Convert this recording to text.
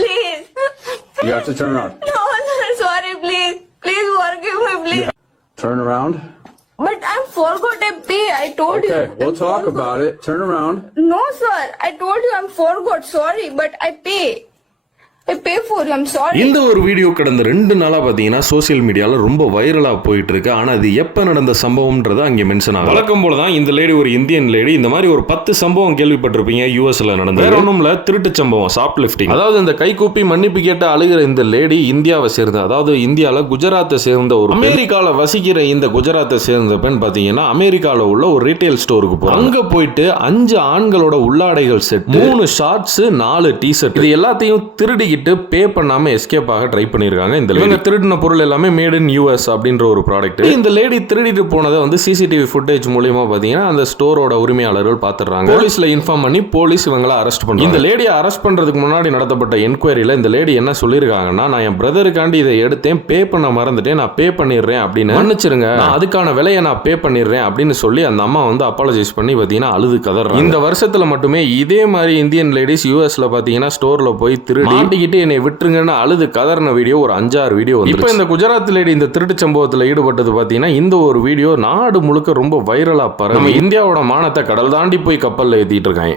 please. You have to turn around. No, sir, sorry, please. Please forgive me, please. Turn around. But I forgot to pay. I told you. Okay, we'll talk about it. Turn around. No, sir. I told you I forgot. Sorry, but I pay. I pay for you. I'm sorry. இந்த ஒரு video கடந்த 2 நாளா பாத்தீங்கன்னா social மீடியால ரொம்ப வைரலா போயிட்டு இருக்கு. ஆனா இது எப்ப நடந்த சம்பவம்ன்றத அங்க மென்ஷன் ஆகும். வழக்கம் போல தான் இந்த லேடி ஒரு இந்தியன் லேடி. இந்த மாதிரி ஒரு 10 சம்பவம் கேள்விப்பட்டிருப்பீங்க யூஎஸ்ல நடந்தது. வேற ஒண்ணும்ல, திருட்டு சம்பவம், சாப்ட் லிஃப்டிங். அதாவது இந்த கைகூப்பி மன்னிப்பு கேட்டு அழுகிற இந்த லேடி இந்தியாவை சேர்ந்த, அதாவது இந்தியால குஜராத்தை சேர்ந்த ஒரு அமெரிக்கால வசிக்கிற இந்த குஜராத்தை சேர்ந்த பெண் பாத்தீங்கன்னா அமெரிக்கால உள்ள ஒரு ரீட்டைல் ஸ்டோருக்கு போறாங்க. அங்க போயிட்டு 5 ஆண்களோட உள்ளாடைகள் செட், 3 ஷார்ட்ஸ், 4 டி-ஷர்ட் இது எல்லாத்தையும் திருடி பே பண்ணாம எஸ்கேப் ஆக ட்ரை பண்ணிருக்காங்க. இந்த லேடி திருடின பொருள் எல்லாமே மேட் இன் யூஎஸ் அப்படின்ற ஒரு ப்ராடக்ட். இந்த லேடி திருடிட்டு போனதை வந்து சிசிடிவி ஃபுட்டேஜ் மூலமா பாத்தீங்கன்னா அந்த ஸ்டோரோட உரிமையாளர்கள் பாத்துறாங்க. போலீஸ்ல இன்ஃபார்ம் பண்ணி போலீஸ் இவங்களை அரெஸ்ட் பண்ணி இந்த லேடியை அரெஸ்ட் பண்றதுக்கு முன்னாடி நடத்தப்பட்ட என்கொயரியில இந்த லேடி என்ன சொல்லிருக்காங்கன்னா, நான் என் பிரதருக்காண்டி இதை எடுத்தேன், பே பண்ண மறந்துட்டேன், நான் பே பண்ணிடுறேன் அப்படின்னு, மன்னிச்சிருங்க, அதுக்கான விலையை நான் பே பண்ணிடுறேன் அப்படின்னு சொல்லி அந்த அம்மா வந்து அப்பாலஜைஸ் பண்ணி பாத்தீங்கன்னா அழுது கதறாங்க. இந்த வருஷத்துல மட்டுமே இதே மாதிரி இந்தியன் லேடிஸ் யூஎஸ்ல பாத்தீங்கன்னா ஸ்டோர்ல போய் திருடி என்னை விட்டுருங்கன்னு அழுது கதறின வீடியோ ஒரு 5-6 வீடியோ. இப்போ இந்த குஜராத் லேடி இந்த திருட்டு சம்பவத்தில் ஈடுபட்டது பார்த்தீங்கன்னா இந்த ஒரு வீடியோ நாடு முழுக்க ரொம்ப வைரலா பரவி இந்தியாவோட மானத்தை கடல் தாண்டி போய் கப்பல்ல ஏத்திட்டு இருக்காங்க.